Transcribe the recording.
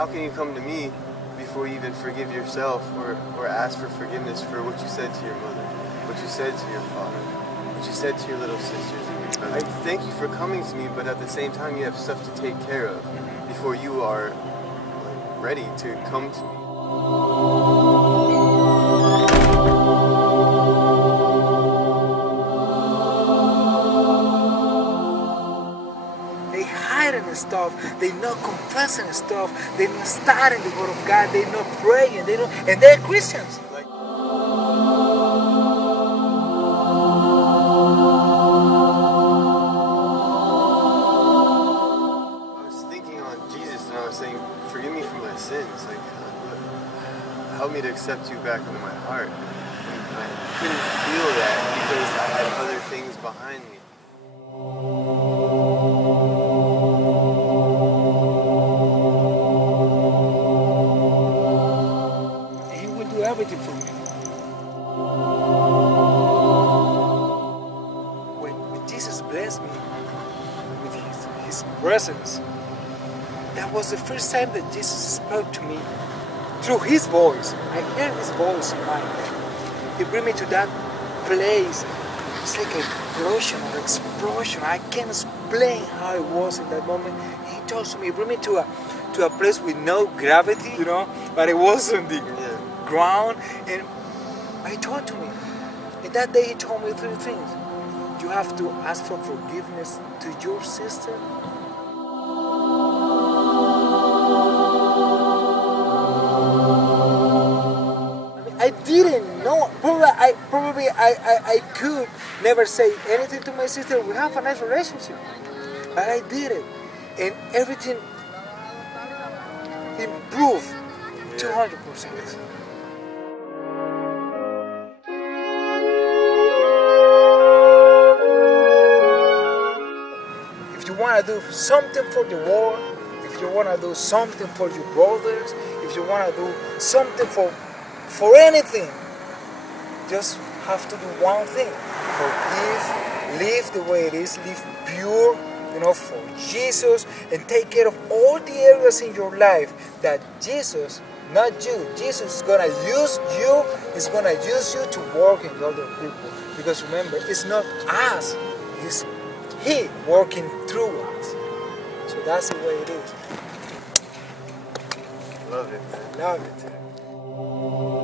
how can you come to me before you even forgive yourself or ask for forgiveness for what you said to your mother, what you said to your father, what you said to your little sisters and your brothers? I thank you for coming to me, but at the same time you have stuff to take care of before you are ready to come to me. And stuff, they not confessing stuff, they not studying the word of God, they not praying, they don't, and they're Christians. I was thinking on Jesus and I was saying, forgive me for my sins, like help me to accept you back into my heart. And I couldn't feel that because I had other things behind me. Everything for me. When Jesus blessed me with his presence, that was the first time that Jesus spoke to me through his voice. I heard his voice in my head. He brought me to that place. It's like a explosion or explosion. I can't explain how it was in that moment. He told me, he brought me to a place with no gravity, you know, but it wasn't the ground, and he told to me, and that day he told me 3 things. You have to ask for forgiveness to your sister. I didn't know. Probably I could never say anything to my sister. We have a nice relationship, but I did it, and everything improved 200%. If you want to do something for the world, if you want to do something for your brothers, if you want to do something for anything, just have to do one thing. Forgive, live the way it is, live pure, you know, for Jesus, and take care of all the areas in your life that Jesus, not you, Jesus is going to use you, is going to use you to work in other people. Because remember, it's not us, it's He working through us. So that's the way it is. Love it, man. Love it.